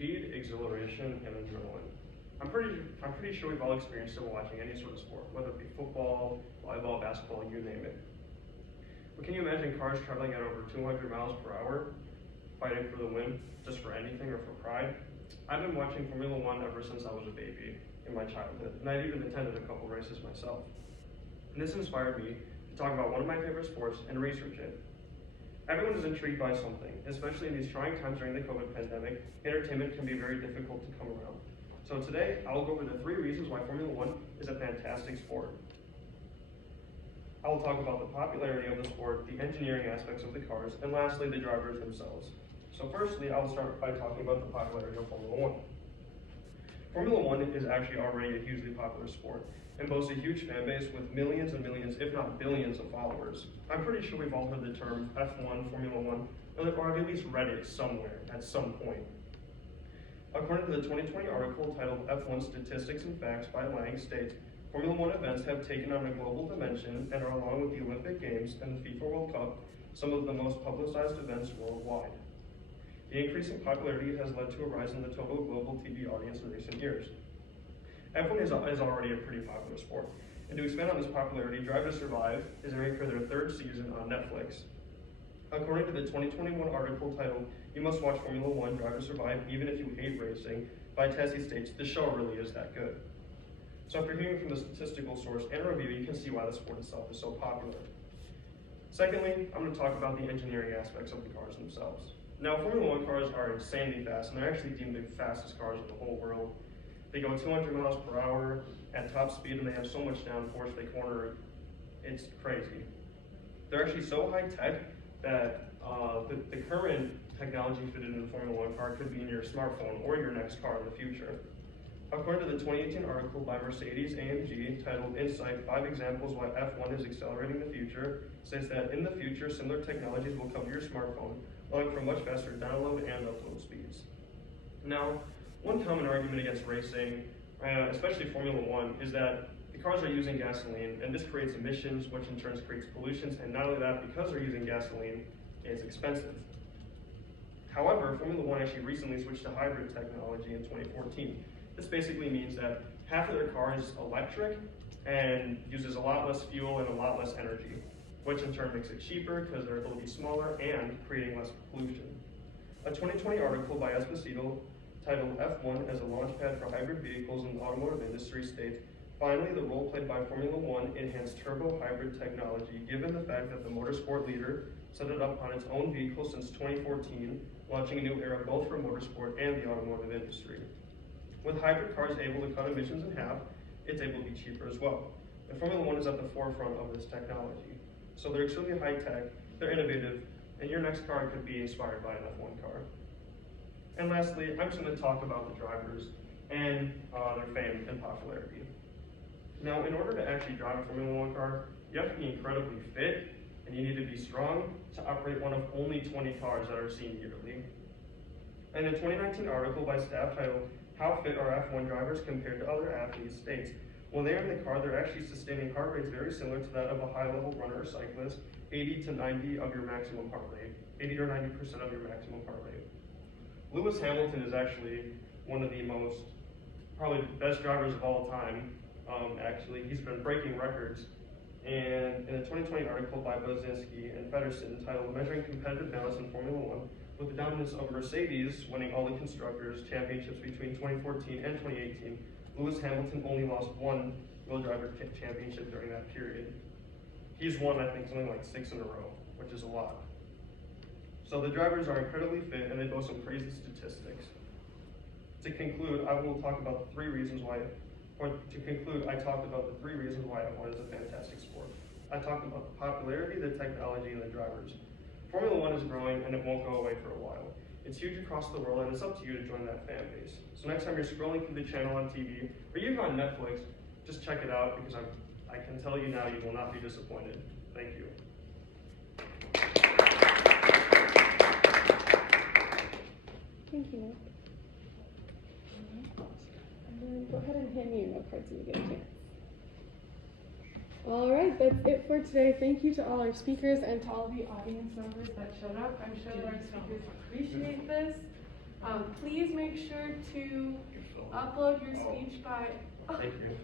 speed, exhilaration, and adrenaline. I'm pretty sure we've all experienced it watching any sort of sport, whether it be football, volleyball, basketball, you name it. But can you imagine cars traveling at over 200 miles per hour, fighting for the win, just for anything or for pride? I've been watching Formula One ever since I was a baby in my childhood, and I've even attended a couple races myself. And this inspired me to talk about one of my favorite sports and research it. Everyone is intrigued by something, especially in these trying times during the COVID pandemic. Entertainment can be very difficult to come around. So today, I'll go over the 3 reasons why Formula One is a fantastic sport. I will talk about the popularity of the sport, the engineering aspects of the cars, and lastly, the drivers themselves. So firstly, I'll start by talking about the popularity of Formula One. Formula One is actually already a hugely popular sport and boasts a huge fan base with millions and millions, if not billions, of followers. I'm pretty sure we've all heard the term F1, Formula One, or have at least read it somewhere at some point. According to the 2020 article titled F1 Statistics and Facts by Lang states, Formula One events have taken on a global dimension and are, along with the Olympic Games and the FIFA World Cup, some of the most publicized events worldwide. The increase in popularity has led to a rise in the total global TV audience in recent years. F1 is already a pretty popular sport, and to expand on this popularity, Drive to Survive is airing for their 3rd season on Netflix. According to the 2021 article titled You Must Watch Formula One Drive to Survive Even If You Hate Racing by Tessie states, the show really is that good. So after hearing from the statistical source and review, you can see why the sport itself is so popular. Secondly, I'm going to talk about the engineering aspects of the cars themselves. Now, Formula One cars are insanely fast, and they're actually deemed the fastest cars in the whole world. They go 200 miles per hour at top speed, and they have so much downforce they corner. It's crazy. They're actually so high tech that the current technology fitted in the Formula One car could be in your smartphone or your next car in the future. According to the 2018 article by Mercedes-AMG titled Insight, 5 Examples Why F1 is Accelerating the Future, says that in the future, similar technologies will come to your smartphone, allowing for much faster download and upload speeds. Now, one common argument against racing, especially Formula One, is that the cars are using gasoline, and this creates emissions, which in turn creates pollution, and not only that, because they're using gasoline, it's expensive. However, Formula One actually recently switched to hybrid technology in 2014. This basically means that half of their car is electric and uses a lot less fuel and a lot less energy, which in turn makes it cheaper because they're able to be smaller and creating less pollution. A 2020 article by Esposito titled F1 as a launchpad for hybrid vehicles in the automotive industry states, finally, the role played by Formula One enhanced turbo hybrid technology, given the fact that the motorsport leader set it up on its own vehicle since 2014, launching a new era both for motorsport and the automotive industry. With hybrid cars able to cut emissions in half, it's able to be cheaper as well. And Formula One is at the forefront of this technology. So they're extremely high tech, they're innovative, and your next car could be inspired by an F1 car. And lastly, I'm just going to talk about the drivers and their fame and popularity. Now, in order to actually drive a Formula One car, you have to be incredibly fit, and you need to be strong to operate one of only 20 cars that are seen yearly. And a 2019 article by staff titled How Fit Are F1 Drivers Compared to Other Athletes states, when they're in the car, they're actually sustaining heart rates very similar to that of a high-level runner or cyclist, 80 to 90 of your maximum heart rate, 80 or 90% of your maximum heart rate. Lewis Hamilton is actually one of the probably best drivers of all time. Actually, he's been breaking records. And in a 2020 article by Bozinski and Pedersen titled Measuring Competitive Balance in Formula One, with the dominance of Mercedes winning all the Constructors' Championships between 2014 and 2018, Lewis Hamilton only lost one World Driver Championship during that period. He's won, I think, something like 6 in a row, which is a lot. So the drivers are incredibly fit, and they boast some crazy statistics. To conclude, I talked about the 3 reasons why F1 is a fantastic sport. I talked about the popularity, the technology, and the drivers. Formula One is growing, and it won't go away for a while. It's huge across the world, and it's up to you to join that fan base. So next time you're scrolling through the channel on TV, or even on Netflix, just check it out, because I can tell you now you will not be disappointed. Thank you. Thank you, Nick. And then go ahead and hand me your note cards when you get a chance. All right, that's it for today. Thank you to all our speakers and to all the audience members that showed up. I'm sure our speakers appreciate this. Please make sure to upload your speech by. Thank you.